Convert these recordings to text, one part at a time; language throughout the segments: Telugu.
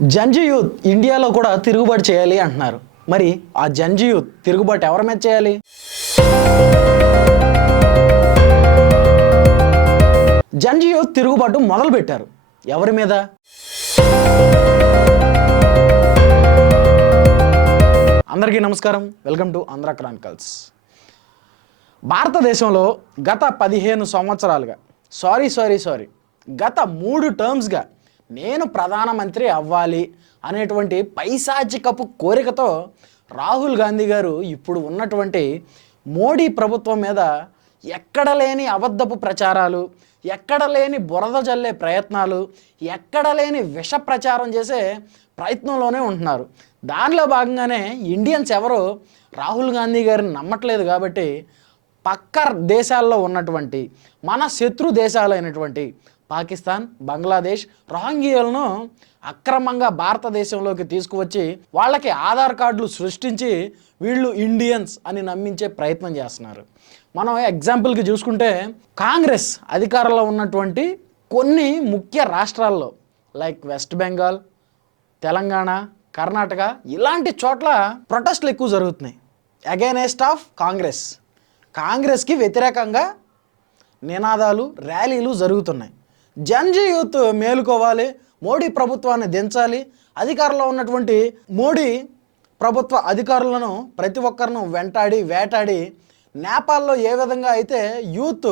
జంజీ యూత్ ఇండియాలో కూడా తిరుగుబాటు చేయాలి అంటున్నారు. మరి ఆ జంజీ యూత్ తిరుగుబాటు ఎవరి మీద చేయాలి? జంజీ యూత్ తిరుగుబాటు మొదలు పెట్టారు ఎవరి మీద? అందరికీ నమస్కారం. Welcome to Andhra chronicles. భారతదేశంలో గత పదిహేను సంవత్సరాలుగా సారీ సారీ సారీ గత మూడు టర్మ్స్గా నేను ప్రధానమంత్రి అవ్వాలి అనేటువంటి పైశాచికపు కోరికతో రాహుల్ గాంధీ గారు ఇప్పుడు ఉన్నటువంటి మోడీ ప్రభుత్వం మీద ఎక్కడ లేని అబద్ధపు ప్రచారాలు ఎక్కడ లేని బురద జల్లే ప్రయత్నాలు ఎక్కడ లేని విష ప్రచారం చేసే ప్రయత్నంలోనే ఉంటున్నారు. దానిలో భాగంగానే ఇండియన్స్ ఎవరు రాహుల్ గాంధీ గారిని నమ్మట్లేదు కాబట్టి పక్క దేశాల్లో ఉన్నటువంటి మన శత్రు దేశాలైనటువంటి పాకిస్తాన్ బంగ్లాదేశ్ రోహింగ్యాలను అక్రమంగా భారతదేశంలోకి తీసుకువచ్చి వాళ్ళకి ఆధార్ కార్డులు సృష్టించి వీళ్ళు ఇండియన్స్ అని నమ్మించే ప్రయత్నం చేస్తున్నారు. మనం ఎగ్జాంపుల్కి చూసుకుంటే కాంగ్రెస్ అధికారంలో ఉన్నటువంటి కొన్ని ముఖ్య రాష్ట్రాల్లో లైక్ వెస్ట్ బెంగాల్ తెలంగాణ కర్ణాటక ఇలాంటి చోట్ల ప్రొటెస్ట్లు ఎక్కువ జరుగుతున్నాయి. Against of Congress. కాంగ్రెస్కి వ్యతిరేకంగా నినాదాలు ర్యాలీలు జరుగుతున్నాయి. జన్జీ యూత్ మేలుకోవాలి మోడీ ప్రభుత్వాన్ని దించాలి అధికారంలో ఉన్నటువంటి మోడీ ప్రభుత్వ అధికారులను ప్రతి ఒక్కరిను వెంటాడి వేటాడి నేపాల్లో ఏ విధంగా అయితే యూత్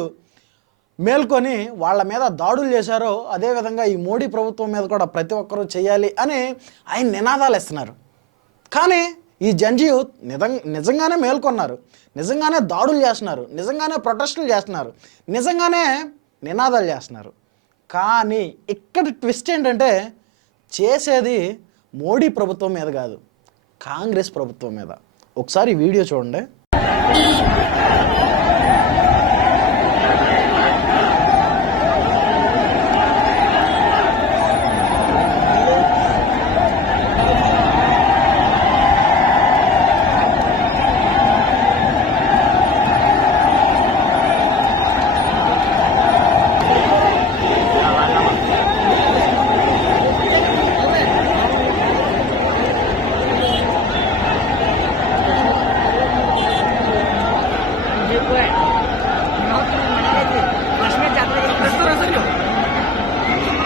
మేల్కొని వాళ్ళ మీద దాడులు చేశారో అదేవిధంగా ఈ మోడీ ప్రభుత్వం మీద కూడా ప్రతి ఒక్కరూ చేయాలి అని ఆయన నినాదాలు ఇస్తున్నారు. కానీ ఈ జంజీ యూత్ నిజం నిజంగానే మేల్కొన్నారు. నిజంగానే దాడులు చేస్తున్నారు. నిజంగానే ప్రొటెస్టులు చేస్తున్నారు. నిజంగానే నినాదాలు చేస్తున్నారు. కానీ ఇక్కడ ట్విస్ట్ ఏంటంటే చేసేది మోడీ ప్రభుత్వం మీద కాదు కాంగ్రెస్ ప్రభుత్వం మీద. ఒకసారి వీడియో చూడండి.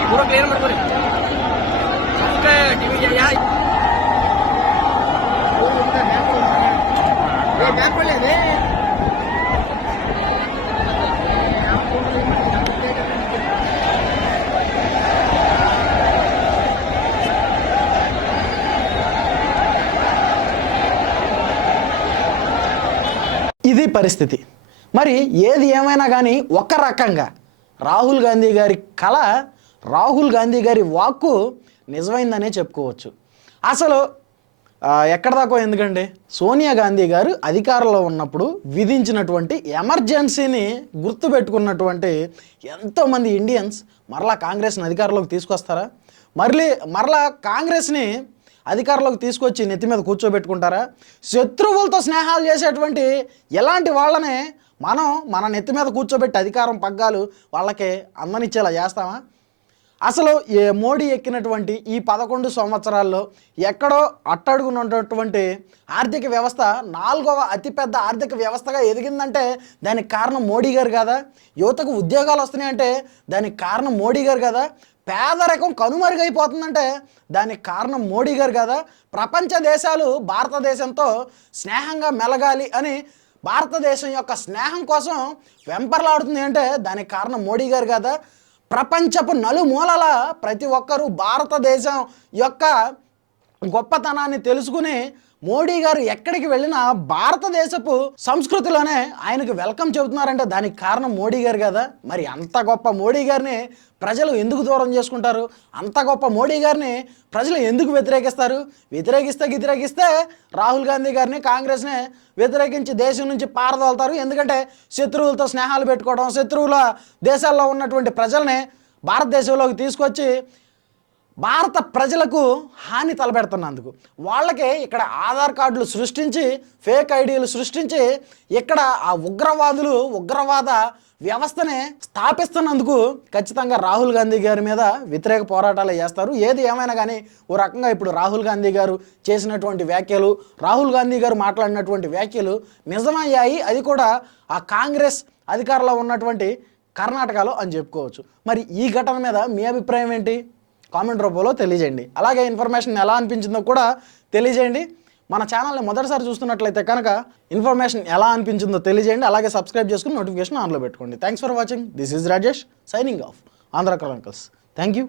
ಪೂರ ಕ್ಲಿಯರ್ ಮಾಡ್ಕೊರಿ ಅಷ್ಟೇ ಟಿವಿ ಯಾ ಬ್ಯಾಕ್ ಒಳ್ಳೆಯದೇ ఇది పరిస్థితి మరి ఏది ఏమైనా కానీ ఒక రకంగా రాహుల్ గాంధీ గారి కళ రాహుల్ గాంధీ గారి వాక్కు నిజమైందనే చెప్పుకోవచ్చు. అసలు ఎక్కడ దాకా ఎందుకండి సోనియా గాంధీ గారు అధికారంలో ఉన్నప్పుడు విధించినటువంటి ఎమర్జెన్సీని గుర్తుపెట్టుకున్నటువంటి ఎంతోమంది ఇండియన్స్ మరలా కాంగ్రెస్ని అధికారంలోకి తీసుకొస్తారా? మరలీ మరలా కాంగ్రెస్ని అధికారంలోకి తీసుకొచ్చి నెత్తి మీద కూర్చోబెట్టుకుంటారా? శత్రువులతో స్నేహాలు చేసేటువంటి ఎలాంటి వాళ్ళనే మనం మన నెత్తి మీద కూర్చోబెట్టి అధికారం పగ్గాలు వాళ్ళకి అందనిచ్చేలా చేస్తామా? అసలు ఏ మోడీ ఎక్కినటువంటి ఈ పదకొండు సంవత్సరాల్లో ఎక్కడో అట్టడుగున్నటువంటి ఆర్థిక వ్యవస్థ నాలుగవ అతిపెద్ద ఆర్థిక వ్యవస్థగా ఎదిగిందంటే దానికి కారణం మోడీ గారు కదా? యువతకు ఉద్యోగాలు వస్తున్నాయంటే దానికి కారణం మోడీ గారు కదా? పేదరికం కనుమరుగైపోతుందంటే దానికి కారణం మోడీ గారు కదా? ప్రపంచ దేశాలు భారతదేశంతో స్నేహంగా మెలగాలి అని భారతదేశం యొక్క స్నేహం కోసం వెంపర్లాడుతుంది అంటే దానికి కారణం మోడీ గారు కదా. ప్రపంచపు నలుమూలల ప్రతి ఒక్కరూ భారతదేశం యొక్క గొప్పతనాన్ని తెలుసుకుని మోడీ గారు ఎక్కడికి వెళ్ళినా భారతదేశపు సంస్కృతిలోనే ఆయనకు వెల్కమ్ చెబుతున్నారంటే దానికి కారణం మోడీ గారు కదా. మరి అంత గొప్ప మోడీ గారిని ప్రజలు ఎందుకు దూరం చేసుకుంటారు? అంత గొప్ప మోడీ గారిని ప్రజలు ఎందుకు వ్యతిరేకిస్తారు? వ్యతిరేకిస్తే వ్యతిరేకిస్తే రాహుల్ గాంధీ గారిని కాంగ్రెస్ని వ్యతిరేకించి దేశం నుంచి పారదోలుతారు. ఎందుకంటే శత్రువులతో స్నేహాలు పెట్టుకోవడం శత్రువుల దేశాల్లో ఉన్నటువంటి ప్రజల్ని భారతదేశంలోకి తీసుకొచ్చి భారత ప్రజలకు హాని తలపెడుతున్నందుకు. వాళ్ళకి ఇక్కడ ఆధార్ కార్డులు సృష్టించి ఫేక్ ఐడీలు సృష్టించి ఇక్కడ ఆ ఉగ్రవాదులు ఉగ్రవాద వ్యవస్థనే స్థాపిస్తున్నందుకు ఖచ్చితంగా రాహుల్ గాంధీ గారి మీద వ్యతిరేక పోరాటాలు చేస్తారు. ఏది ఏమైనా కానీ ఓ రకంగా ఇప్పుడు రాహుల్ గాంధీ గారు చేసినటువంటి వ్యాఖ్యలు రాహుల్ గాంధీ గారు మాట్లాడినటువంటి వ్యాఖ్యలు నిజమయ్యాయి. అది కూడా ఆ కాంగ్రెస్ అధికారంలో ఉన్నటువంటి కర్ణాటకలో అని చెప్పుకోవచ్చు. మరి ఈ ఘటన మీద మీ అభిప్రాయం ఏంటి? కామెంట్ రూపంలో తెలియజేయండి. అలాగే ఇన్ఫర్మేషన్ ఎలా అనిపించిందో కూడా తెలియజేయండి. మన ఛానల్ని మొదటిసారి చూస్తున్నట్లయితే కనుక ఇన్ఫర్మేషన్ ఎలా అనిపించిందో తెలియజేయండి. అలాగే సబ్స్క్రైబ్ చేసుకుని నోటిఫికేషన్ ఆన్లో పెట్టుకోండి. Thanks for watching this is Rajesh signing off Andhra chronicles thank you